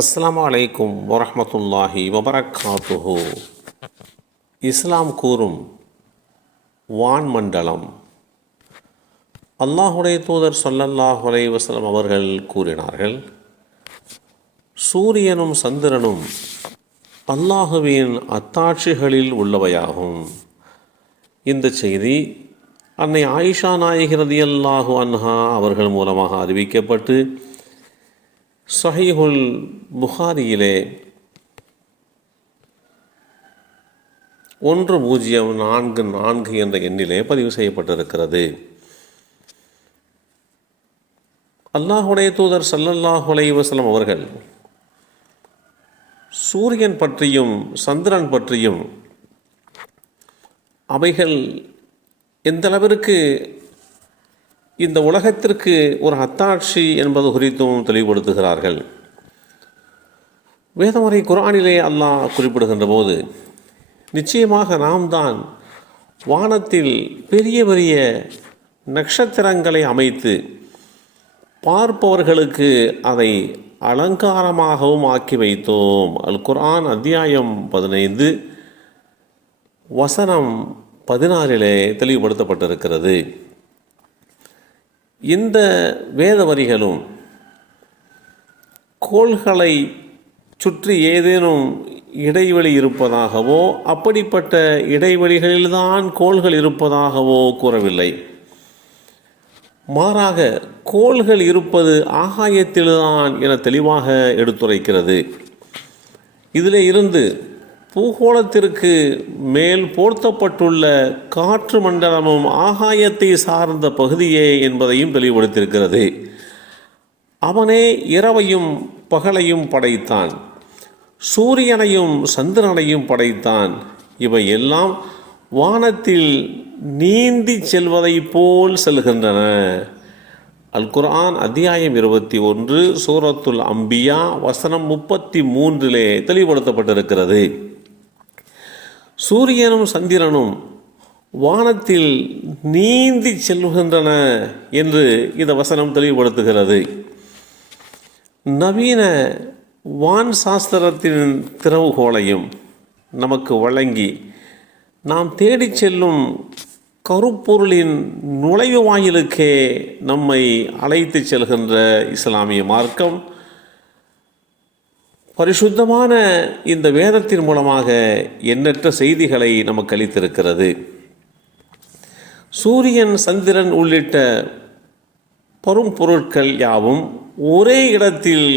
அஸ்லாம் அலைக்கும் வரமத்துல்லாஹி வபரக்காத்துஹு. இஸ்லாம் கூறும் வான்மண்டலம். அல்லாஹுடைய தூதர் சொல்லல்லாஹ் அலைஹி அவர்கள் கூறினார்கள் சூரியனும் சந்திரனும் அல்லாஹுவின் அத்தாட்சிகளில் உள்ளவையாகும். இந்த செய்தி அன்னை ஆயிஷா நாயகிரதி அல்லாஹு அன்ஹா அவர்கள் மூலமாக அறிவிக்கப்பட்டு சஹீஹுல் புகாரியிலே ஒன்று பூஜ்ஜியம் நான்கு நான்கு என்ற எண்ணிலே பதிவு செய்யப்பட்டிருக்கிறது. அல்லாஹுடைய தூதர் சல்லல்லாஹு வசலம் அவர்கள் சூரியன் பற்றியும் சந்திரன் பற்றியும் அவைகள் எந்தளவிற்கு இந்த உலகத்திற்கு ஒரு அத்தாட்சி என்பது குறித்தும் தெளிவுபடுத்துகிறார்கள். வேதமுறை குரானிலே அல்லாஹ் குறிப்பிடுகின்ற போது நிச்சயமாக நாம் தான் வானத்தில் பெரிய பெரிய நட்சத்திரங்களை அமைத்து பார்ப்பவர்களுக்கு அதை அலங்காரமாகவும் ஆக்கி வைத்தோம். அல் குர்ஆன் அத்தியாயம் பதினைந்து வசனம் பதினாறிலே தெளிவுபடுத்தப்பட்டிருக்கிறது. இந்த வேத வரிகளும் கோள்களை சுற்றி ஏதேனும் இடைவெளி இருப்பதாகவோ அப்படிப்பட்ட இடைவெளிகளில்தான் கோள்கள் இருப்பதாகவோ கூறவில்லை. மாறாக கோள்கள் இருப்பது ஆகாயத்தில்தான் என தெளிவாக எடுத்துரைக்கிறது. இதில் இருந்து பூகோளத்திற்கு மேல் போர்த்தப்பட்டுள்ள காற்று மண்டலமும் ஆகாயத்தை சார்ந்த பகுதியே என்பதையும் தெளிவுபடுத்தியிருக்கிறது. அவனே இரவையும் பகலையும் படைத்தான். சூரியனையும் சந்திரனையும் படைத்தான். இவை எல்லாம் வானத்தில் நீந்தி செல்வதை போல் செல்கின்றன. அல் குர்ஆன் அத்தியாயம் இருபத்தி ஒன்று சூரத்துல் அம்பியா வசனம் முப்பத்தி மூன்றிலே தெளிவுபடுத்தப்பட்டிருக்கிறது. சூரியனும் சந்திரனும் வானத்தில் நீந்தி செல்கின்றன என்று இந்த வசனம் தெளிவுபடுத்துகிறது. நவீன வான் சாஸ்திரத்தின் திறவுகோலையும் நமக்கு வழங்கி நாம் தேடிச் செல்லும் கருப்பொருளின் நுழைவு வாயிலுக்கே நம்மை அழைத்து செல்கின்ற இஸ்லாமிய மார்க்கம் பரிசுத்தமான இந்த வேதத்தின் மூலமாக எண்ணற்ற செய்திகளை நமக்கு அளித்திருக்கிறது. சூரியன் சந்திரன் உள்ளிட்ட பரும் பொருட்கள் யாவும் ஒரே இடத்தில்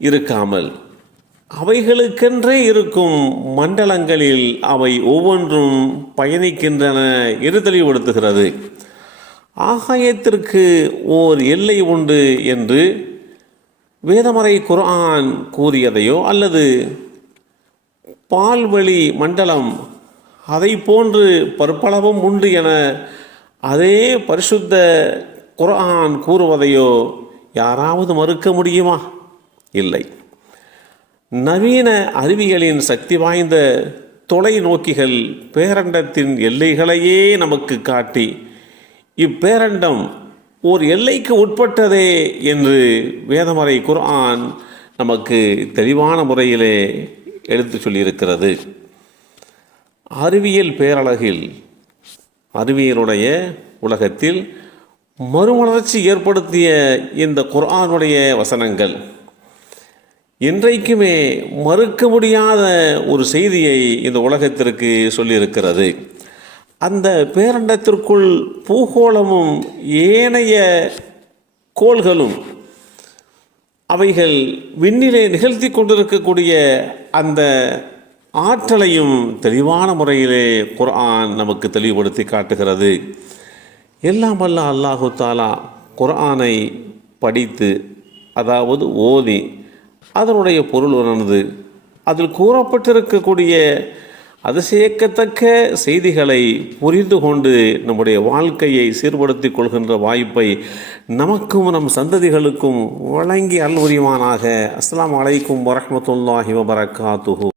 இருக்காமல் அவைகளுக்கென்றே இருக்கும் மண்டலங்களில் அவை ஒவ்வொன்றும் பயணிக்கின்றன என்று தெளிவுபடுத்துகிறது. ஆகாயத்திற்கு ஓர் எல்லை உண்டு என்று வேதமறை குர்ஆன் கூறியதையோ அல்லது பால்வழி மண்டலம் அதை போன்று பற்பளவும் உண்டு என அதே பரிசுத்த குர்ஆன் கூறுவதையோ யாராவது மறுக்க முடியுமா? இல்லை. நவீன அறிவியலின் சக்தி வாய்ந்த தொலைநோக்கிகள் பேரண்டத்தின் எல்லைகளையே நமக்கு காட்டி இப்பேரண்டம் ஓர் எல்லைக்கு உட்பட்டதே என்று வேதமறை குர்ஆன் நமக்கு தெளிவான முறையிலே எடுத்து சொல்லியிருக்கிறது. அறிவியல் பேரழகில் அறிவியலுடைய உலகத்தில் மறுமலர்ச்சி ஏற்படுத்திய இந்த குர்ஆனுடைய வசனங்கள் இன்றைக்குமே மறுக்க முடியாத ஒரு செய்தியை இந்த உலகத்திற்கு சொல்லியிருக்கிறது. அந்த பேரண்டத்திற்குள் பூகோளமும் ஏனைய கோள்களும் அவைகள் விண்ணிலே நிகழ்த்தி கொண்டிருக்கக்கூடிய அந்த ஆற்றலையும் தெளிவான முறையிலே குர்ஆன் நமக்கு தெளிவுபடுத்தி காட்டுகிறது. எல்லாம் வல்ல அல்லாஹு தாலா குர்ஆனை படித்து அதாவது ஓதி அதனுடைய பொருள் உணர்ந்து அதில் கூறப்பட்டிருக்கக்கூடிய அதிசயக்கத்தக்க செய்திகளை புரிந்து கொண்டு நம்முடைய வாழ்க்கையை சீர்படுத்திக் கொள்கின்ற வாய்ப்பை நமக்கும் நம் சந்ததிகளுக்கும் வழங்கி அல்புரிவானாக அஸ்லாம் வலைக்கும் வரமத்துல்லாஹி வபரகாத்துஹு.